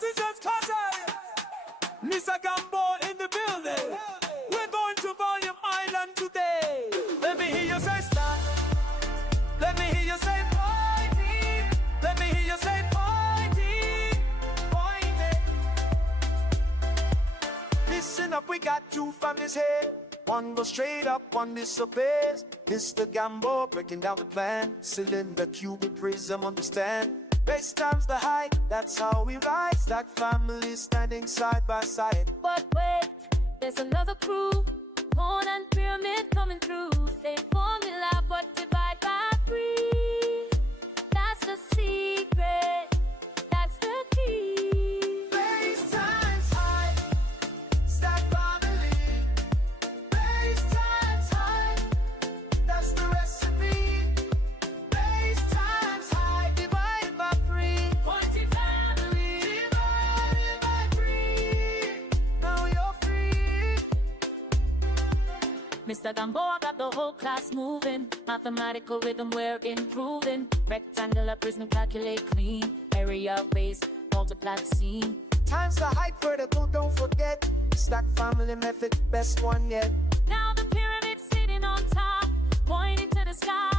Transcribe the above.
That is just cause Mr. Gamboa in the building. We're going to Volume Island today. Let me hear you say stop. Let me hear you say pointing. Let me hear you say pointing. Pointing. Listen up, we got two families here. One goes straight up, one disobeys. Mr. Gamboa breaking down the plan. Cylinder, cubic, prism, understand. Base times the height, that's how we rise. That family standing side by side. But wait, there's another crew. Cone and pyramid coming through. Same formula, but divide by 3. That's the secret. That's the key. Base times high, stack family. Base times high, that's the recipe. Base times high, divided by 3. Pointing family. Divided by 3. Now you're free. Mr. Gamboa got the whole class moving. Mathematical rhythm we're improving. Rectangular prism calculate clean. Area base multiply the scene. Times the height vertical, don't forget. Stack family method, best one yet. Now the pyramid sitting on top, pointing to the sky.